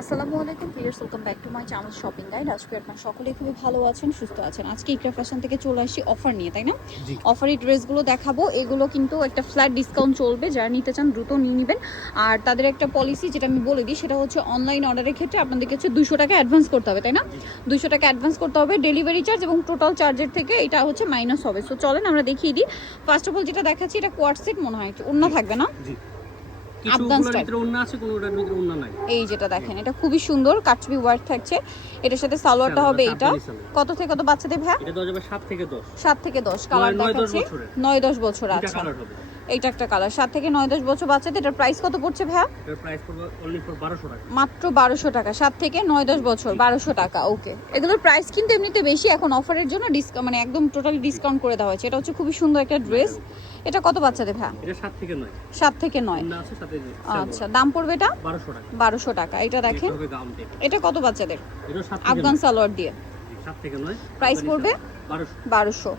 আসসালামু আলাইকুম viewers, welcome back to my channel shopping guide. আজকে আপনারা সকলেই খুবই ভালো আছেন, সুস্থ আছেন। আজকে ইকরা ফ্যাশন থেকে চলে আসি অফার নিয়ে, তাই না? অফারি ড্রেসগুলো দেখাবো। এগুলো কিন্তু একটা ফ্ল্যাট ডিসকাউন্ট চলবে, যারা নিতে চান দ্রুত নিয়ে নেবেন। আর তাদের একটা পলিসি যেটা আমি বলে দিই, সেটা হচ্ছে অনলাইন অর্ডারের ক্ষেত্রে আপনাদেরকে হচ্ছে 200 টাকা অ্যাডভান্স করতে হবে, তাই না? 200 টাকা অ্যাডভান্স করতে হবে, ডেলিভারি চার্জ এবং টোটাল চার্জের থেকে এটা হচ্ছে মাইনাস হবে। সো চলেন আমরা দেখিয়ে দিই। ফার্স্ট অফ অল যেটা দেখাচ্ছি, এটা কোয়ার্ড সেট মনে হয়, অন্য থাকবে না? আফগান স্টাইল এই যেটা দেখেন, এটা খুবই সুন্দর কাটছবি ওয়ার্ক থাকছে। এটার সাথে সালোয়ারটা হবে এটা। কত থেকে কত বাচ্চাদের ভাই? এটা দেওয়া যাবে 7 থেকে 10। 7 থেকে 10 কালার দেখাচ্ছি। 9-10 বছর। আচ্ছা, এইটা একটা কালার। 7 থেকে 9-10 বছর বাচ্চাদের। এটার প্রাইস কত পড়ছে ভাই? এটার প্রাইস পড়বে অনলি ফর 1200 টাকা। মাত্র 1200 টাকা। 7 থেকে 9-10 বছর 1200 টাকা। ওকে, এগুলোর প্রাইস কিন্তু এমনিতে বেশি, এখন অফারের জন্য মানে একদম টোটালি ডিসকাউন্ট করে দেওয়া হয়েছে। এটা হচ্ছে খুবই সুন্দর একটা ড্রেস। এটা কত বাচ্চাদের ভাই? এটা 7 থেকে 9। 7 থেকে 9। আচ্ছা, দাম পড়বে এটা 1200 টাকা। 1200 টাকা। এটা দেখেন, এটা কত বাচ্চাদের? এটা 7 থেকে আফগান সালোয়ার দিয়ে। 7 থেকে 9। প্রাইস পড়বে 1200।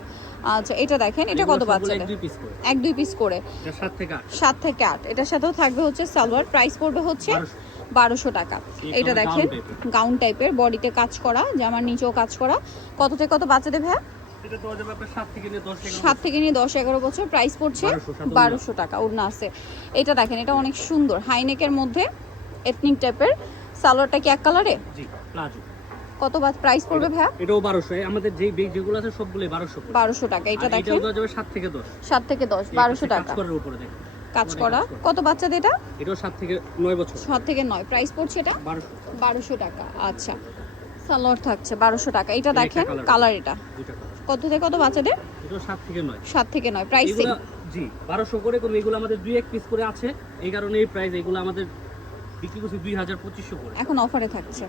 আচ্ছা, এটা দেখেন, এটা কত বাচ্চাদের? 1-2 পিস করে। এটা 7 থেকে 8। 7 থেকে 8। এটার সাথেও থাকবে হচ্ছে সালোয়ার। প্রাইস পড়বে হচ্ছে 1200 টাকা। এটা দেখেন, গাউন টাইপের, বডিতে কাজ করা, জামার নিচেও কাজ করা। কত থেকে কত বাচ্চাদের ভাই? এটা দেওয়া যাবে আপনার 7 থেকে নিয়ে 10 7 থেকে নিয়ে 10-11 বছর। প্রাইস পড়ছে 1200 টাকা। ওড়না আছে। এটা দেখেন, এটা অনেক সুন্দর, হাইনেকের মধ্যে এথনিক টাইপের। সালোয়ারটা কি এক কালারে? জি, প্লাজো। কত প্রাইস পড়বে ভাই? এটাও 1200। আমাদের যেই বেগ যেগুলো আছে সবগুলোই 1200 করে। 1200 টাকা। এটা দেখেন, এটা দেওয়া যাবে 7 থেকে 10। 7 থেকে 10 1200 টাকা। কাজ করার উপরে দেখেন, কাজ করা। কত বাচ্চাদের এটা? এটাও 7 থেকে 9 বছর। 7 থেকে 9। প্রাইস পড়ছে এটা 1200 টাকা। আচ্ছা, সালোয়ার থাকছে 1200 টাকা। এটা দেখেন, কালার এটা। কত থেকে কত বাচ্চাদের? এটাও 7 থেকে 9। 7 থেকে 9। Price same. জি, 1200 করে। কোন এগুলো আমাদের 2-1 পিস করে আছে, এই কারণে এই প্রাইস। এগুলো আমাদের বিক্রি করছি 2000-2500 করে, এখন অফারে থাকছে।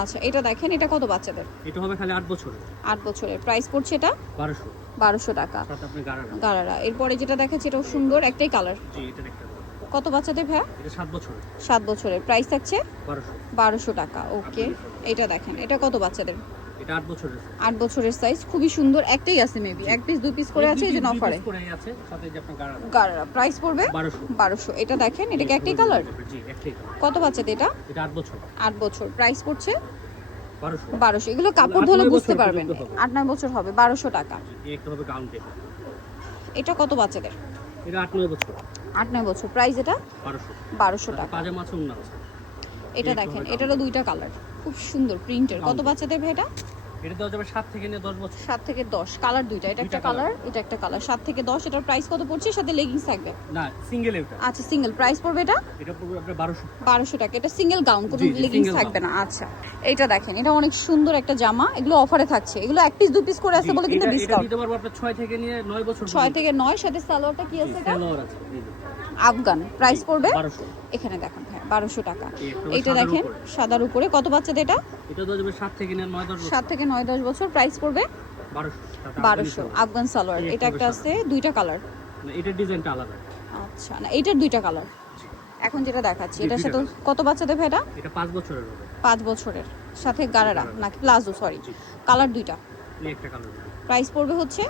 আচ্ছা, এটা দেখেন, এটা কত বাচ্চাদের? এটা হবে খালি 8 বছরের। 8 বছরের। প্রাইস পড়ছে এটা 1200 টাকা। সাথে আপনি গারারা। এরপরে যেটা দেখাচ্ছি, এটাও সুন্দর, একটাই কালার। জি, এটা একটা। কত বাচ্চাদের ভাই? এটা 7 বছরের। 7 বছরের। প্রাইস থাকছে 1200 টাকা। ওকে, আচ্ছা, এটা দেখেন, এটা কত বাচ্চাদের? এটা 8 বছরের। 8 বছরের সাইজ, খুবই সুন্দর। একটাই আছে মেবি, এক পিস 2 পিস করে আছে, এই জন্য অফারে আছে। সাথে যে আপনার গারারা। প্রাইস পড়বে 1200। এটা দেখেন, এটা কি একটাই কালার? জি, একটাই কালার। কত বাচ্চাদের এটা? এটা 8 বছর। 8 বছর। প্রাইস পড়ছে 1200। 1200। এগুলো কাপড় ধুলে বুঝতে পারবেন, 8-9 বছর হবে। 1200 টাকা। এই একটা হবে গাউন টাইপ। এটা কত বাচ্চাদের? এটা 8-9 বছর। 8-9 বছর। প্রাইস এটা 1200 টাকা। পাজামা আছে, ওন্না আছে। এটা দেখেন, এটারও দুইটা কালার, খুব সুন্দর প্রিন্টের। কত বাচ্চাদের ভাই এটা? এটা দেওয়া যাবে 7 থেকে নিয়ে 10 বছর। 7 থেকে 10। কালার দুইটা, এটা একটা কালার, এটা একটা কালার। 7 থেকে 10। এটার প্রাইস কত পড়ছে? সাথে লেগিংস থাকবে? না, সিঙ্গেল এটা। আচ্ছা, সিঙ্গেল। প্রাইস পড়বে এটা? এটা পড়বে আপনার 1200। 1200 টাকা। এটা সিঙ্গেল গাউন, কোনো লেগিংস থাকবে না। আচ্ছা, এটা দেখেন, এটা অনেক সুন্দর একটা জামা। এগুলো অফারে থাকছে। এগুলো এক পিস 2 পিস করে আছে বলে কিন্তু ডিসকাউন্ট। এটা দিতে পারবো আপনার 6 থেকে নিয়ে 9 বছর। 6 থেকে 9। সাথে সালোয়ারটা কি আছে? এটা সালোয়ার আছে। আফগান। প্রাইস পড়বে 1200। এখানে দেখেন ভাই, 1200 টাকা। এইটা দেখেন, সাদার উপরে। কত বাচ্চাদের এটা? এটা দেওয়া যাবে 7 থেকে নিয়ে 9-10 বছর। 7 থেকে 9-10 বছর। প্রাইস পড়বে 1200। আফগান সালোয়ার। এটা একটা আছে, দুইটা কালার। না, এটার ডিজাইনটা আলাদা। আচ্ছা, না, এটার দুইটা কালার। এখন যেটা দেখাচ্ছি, এটার সাথে কত বাচ্চাদের ভাই এটা? এটা 5 বছরের হবে। 5 বছরের। সাথে গারারা নাকি প্লাজো, সরি, কালার দুইটা। এই একটা কালার। প্রাইস পড়বে হচ্ছে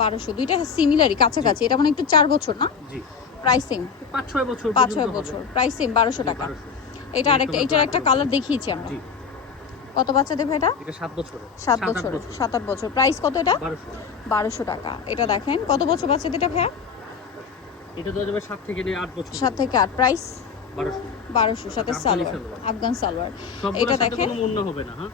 1200। দুইটা সিমিলারই, কাছাকাছি। এটা মানে একটু 4 বছর না? জি। Price same. 5-6 বছর। 5-6 বছর। প্রাইস সেম, 1200 টাকা। এটা আরেকটা, এটার একটা কালার দেখিয়েছি আমরা। জি। কত বাচ্চাদের ভাই এটা? এটা 7 বছরের। 7 বছর। 7-8 বছর। প্রাইস কত এটা? 1200 টাকা। এটা দেখেন, কত বছর বাচ্চাদের এটা ভাই? এটা দেওয়া যাবে 7 থেকে নিয়ে 8 বছর। 7 থেকে 8। প্রাইস 1200। সাথে সালোয়ার, আফগান সালোয়ার। এটা দেখেন, কোনো মূল্য হবে না। হ্যাঁ,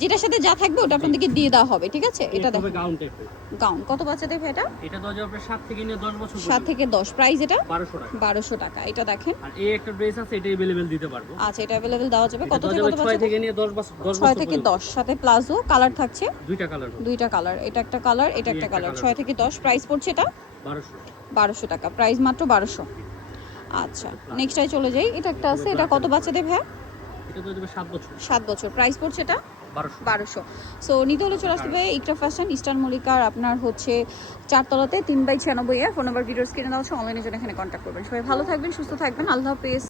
যেটার সাথে যা থাকবে ওটা আপনাদেরকে দিয়ে দেওয়া হবে, ঠিক আছে? এটা দেখেন, গাউন টাইপের। গাউন। কত বাচ্চাদের ভাই এটা? এটা দেওয়া যাবে 7 থেকে নিয়ে 10 বছর। 7 থেকে 10। প্রাইস এটা 1200 টাকা। 1200 টাকা। এটা দেখেন, আর এই একটা ড্রেস আছে, এটা अवेलेबल দিতে পারবো। আচ্ছা, এটা अवेलेबल দেওয়া যাবে। কত থেকে কত বাচ্চা? 6 থেকে নিয়ে 10 বছর। 6 থেকে 10। সাথে প্লাজো কালার থাকছে, দুইটা কালার। দুইটা কালার। এটা একটা কালার, এটা একটা কালার। 6 থেকে 10। প্রাইস পড়ছে এটা 1200 টাকা। প্রাইস মাত্র 1200। আচ্ছা, নেক্সটটাই চলে যাই। এটা একটা আছে, এটা কত বাচ্চাদের ভাই? এটা দেওয়া যাবে 7 বছর। 7 বছর। প্রাইস পড়ছে এটা 1200। সো নিতে হলে চলে আসতে হবে ইকরা ফ্যাশন, ইস্টার্ন মল্লিকার। আপনার হচ্ছে 4 তলাতে 3/96 এ। ফোন নাম্বার ভিডিওর স্ক্রিনে দেওয়া আছে। অনলাইনে জন্য এখানে কন্ট্যাক্ট করবেন। সবাই ভালো থাকবেন, সুস্থ থাকবেন। আল্লাহ হাফেজ।